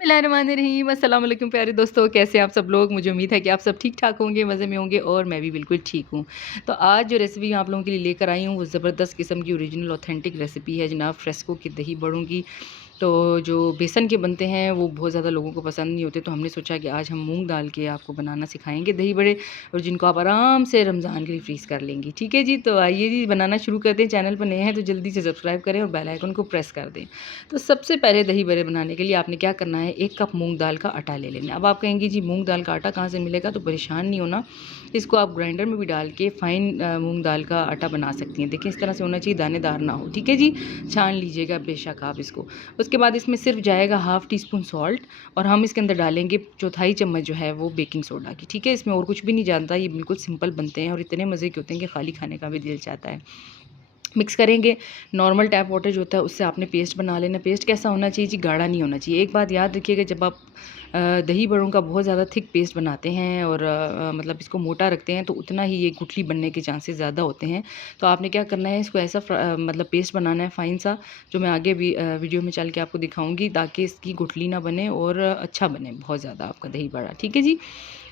बिस्मिल्लाहिर्रहमानिर्रहीम। अस्सलाम वालेकुम प्यारे दोस्तों, कैसे हैं आप सब लोग। मुझे उम्मीद है कि आप सब ठीक-ठाक होंगे, मज़े में होंगे और मैं भी बिल्कुल ठीक हूँ। तो आज जो रेसिपी आप लोगों के लिए लेकर आई हूँ, वो ज़बरदस्त किस्म की ओरिजिनल ऑथेंटिक रेसिपी है जनाब, फ्रेस्को की दही बड़ों की। तो जो बेसन के बनते हैं, वो बहुत ज़्यादा लोगों को पसंद नहीं होते, तो हमने सोचा कि आज हम मूँग दाल के आपको बनाना सिखाएँगे दही बड़े, और जिनको आप आराम से रमज़ान के लिए फ्रीज़ कर लेंगी। ठीक है जी, तो आइए जी बनाना शुरू करते हैं। चैनल पर नए हैं तो जल्दी से सब्सक्राइब करें और बेल आइकन को प्रेस कर दें। तो सबसे पहले दही बड़े बनाने के लिए आपने क्या करना है, 1 कप मूँग दाल का आटा ले लेना है। अब आप कहेंगी जी मूँग दाल का आटा कहाँ से मिलेगा, तो परेशान नहीं होना। इसको आप ग्राइंडर में भी डाल के फ़ाइन मूँग दाल का आटा बना सकती हैं। देखिए इस तरह से होना चाहिए, दानेदार ना हो। ठीक है जी, छान लीजिएगा बेशक आप इसको। उसके बाद इसमें सिर्फ जाएगा हाफ़ टी स्पून सॉल्ट, और हम इसके अंदर डालेंगे चौथाई चम्मच जो है वो बेकिंग सोडा की। ठीक है, इसमें और कुछ भी नहीं जानता, ये बिल्कुल सिंपल बनते हैं और इतने मज़े के होते हैं कि खाली खाने का भी दिल चाहता है। मिक्स करेंगे। नॉर्मल टैप वाटर जो होता है उससे आपने पेस्ट बना लेना। पेस्ट कैसा होना चाहिए जी, गाढ़ा नहीं होना चाहिए। एक बात याद रखिएगा, जब आप दही बड़ों का बहुत ज़्यादा थिक पेस्ट बनाते हैं और मतलब इसको मोटा रखते हैं, तो उतना ही ये गुठली बनने के चांसेस ज़्यादा होते हैं। तो आपने क्या करना है, इसको ऐसा मतलब पेस्ट बनाना है फ़ाइन सा, जो मैं आगे भी वीडियो में चल के आपको दिखाऊंगी, ताकि इसकी गुठली ना बने और अच्छा बने बहुत ज़्यादा आपका दही बड़ा। ठीक है जी,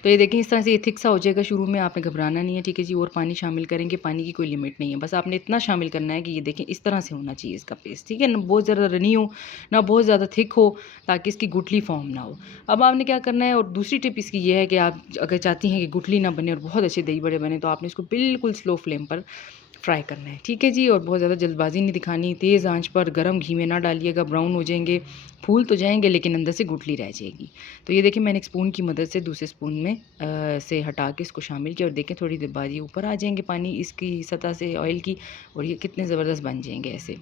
तो ये देखिए इस तरह से ये थिक सा हो जाएगा। शुरू में आपने घबराना नहीं है, ठीक है जी। और पानी शामिल करेंगे, पानी की कोई लिमिट नहीं है, बस आपने इतना शामिल करना है कि ये देखें इस तरह से होना चाहिए इसका पेस्ट। ठीक है ना, बहुत ज़्यादा रनी हो ना बहुत ज़्यादा थिक हो, ताकि इसकी गुठली फॉर्म ना हो। अब आपने क्या करना है, और दूसरी टिप इसकी ये है कि आप अगर चाहती हैं कि गुठली ना बने और बहुत अच्छे दही बड़े बने, तो आपने इसको बिल्कुल स्लो फ्लेम पर फ्राई करना है। ठीक है जी, और बहुत ज़्यादा जल्दबाजी नहीं दिखानी। तेज़ आंच पर गरम घी में ना डालिएगा, ब्राउन हो जाएंगे, फूल तो जाएंगे लेकिन अंदर से गुठली रह जाएगी। तो ये देखिए मैंने एक स्पून की मदद से दूसरे स्पून में से हटा के इसको शामिल किया, और देखें थोड़ी देर बाद ये ऊपर आ जाएंगे पानी इसकी सतह से ऑयल की, और ये कितने ज़बरदस्त बन जाएंगे ऐसे।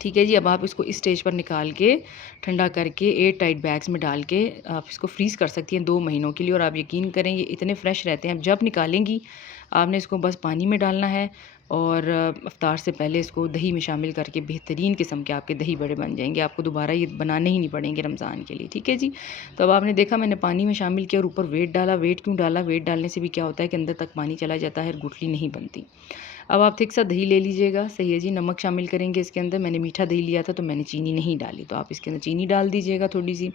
ठीक है जी, अब आप इसको इस स्टेज पर निकाल के ठंडा करके एयर टाइट बैग्स में डाल के आप इसको फ्रीज़ कर सकती हैं 2 महीनों के लिए, और आप यकीन करें ये इतने फ्रेश रहते हैं। अब जब निकालेंगी, आपने इसको बस पानी में डालना है, और इफ्तार से पहले इसको दही में शामिल करके बेहतरीन किस्म के आपके दही बड़े बन जाएंगे। आपको दोबारा ये बनाने ही नहीं पड़ेंगे रमज़ान के लिए। ठीक है जी, तो अब आपने देखा मैंने पानी में शामिल किया और ऊपर वेट डाला। वेट क्यों डाला, वेट डालने से भी क्या होता है कि अंदर तक पानी चला जाता है और गुठली नहीं बनती। अब आप थिक सा दही ले लीजिएगा, सही है जी। नमक शामिल करेंगे इसके अंदर, मैंने मीठा दही लिया था तो मैंने चीनी नहीं डाली, तो आप इसके अंदर चीनी डाल दीजिएगा थोड़ी सी।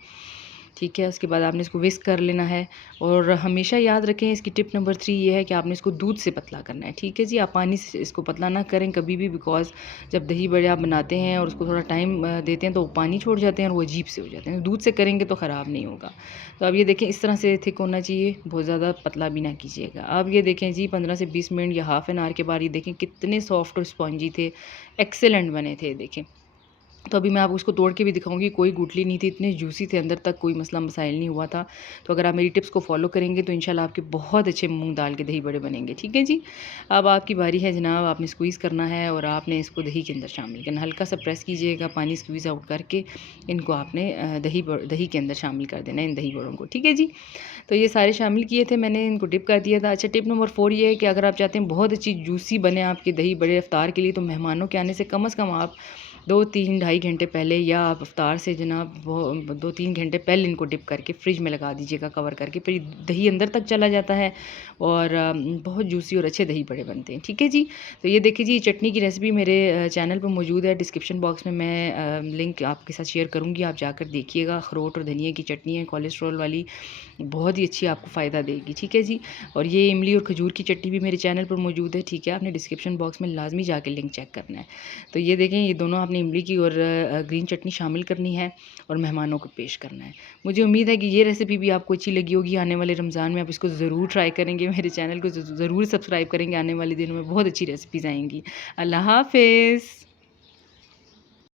ठीक है, उसके बाद आपने इसको विस्क कर लेना है, और हमेशा याद रखें इसकी टिप नंबर 3 ये है कि आपने इसको दूध से पतला करना है। ठीक है जी, आप पानी से इसको पतला ना करें कभी भी, बिकॉज़ जब दही बड़े आप बनाते हैं और उसको थोड़ा टाइम देते हैं तो वो पानी छोड़ जाते हैं और वो अजीब से हो जाते हैं। दूध से करेंगे तो ख़राब नहीं होगा। तो अब ये देखें इस तरह से थिक होना चाहिए, बहुत ज़्यादा पतला भी ना कीजिएगा। अब ये देखें जी 15 से 20 मिनट या हाफ़ एन आवर के बाद ये देखें कितने सॉफ्ट और स्पॉन्जी थे, एक्सीलेंट बने थे देखें। तो अभी मैं आपको उसको तोड़ के भी दिखाऊंगी, कोई गुठली नहीं थी, इतने जूसी थे, अंदर तक कोई मसला मसाइल नहीं हुआ था। तो अगर आप मेरी टिप्स को फॉलो करेंगे तो इंशाल्लाह आपके बहुत अच्छे मूंग दाल के दही बड़े बनेंगे। ठीक है जी, अब आपकी बारी है जनाब, आपने स्क्वीज़ करना है और आपने इसको दही के अंदर शामिल करना। हल्का सा प्रेस कीजिएगा, पानी स्क्वीज़ आउट करके इनको आपने दही के अंदर शामिल कर देना है, इन दही बड़ों को। ठीक है जी, तो ये सारे शामिल किए थे मैंने, इनको डिप कर दिया था। अच्छा, टिप नंबर 4 ये है कि अगर आप चाहते हैं बहुत अच्छी जूसी बने आपके दही बड़े इफ्तार के लिए, तो मेहमानों के आने से कम आप 2-3 ढाई घंटे पहले, या आप इफ्तार से जनाब वो 2-3 घंटे पहले इनको डिप करके फ्रिज में लगा दीजिएगा कवर करके, फिर दही अंदर तक चला जाता है और बहुत जूसी और अच्छे दही बड़े बनते हैं। ठीक है जी, तो ये देखिए जी चटनी की रेसिपी मेरे चैनल पर मौजूद है। डिस्क्रिप्शन बॉक्स में मैं लिंक आपके साथ शेयर करूँगी, आप जाकर देखिएगा। अखरोट और धनिया की चटनी है, कोलेस्ट्रॉल वाली, बहुत ही अच्छी आपको फ़ायदा देगी। ठीक है जी, और ये इमली और खजूर की चटनी भी मेरे चैनल पर मौजूद है। ठीक है, आपने डिस्क्रिप्शन बॉक्स में लाजमी जाके लिंक चेक करना है। तो ये देखें, ये दोनों आपने इमली की और ग्रीन चटनी शामिल करनी है और मेहमानों को पेश करना है। मुझे उम्मीद है कि ये रेसिपी भी आपको अच्छी लगी होगी। आने वाले रमज़ान में आप इसको ज़रूर ट्राई करेंगे, मेरे चैनल को ज़रूर सब्सक्राइब करेंगे। आने वाले दिनों में बहुत अच्छी रेसिपीज़ आएँगी। अल्लाह हाफ़िज़।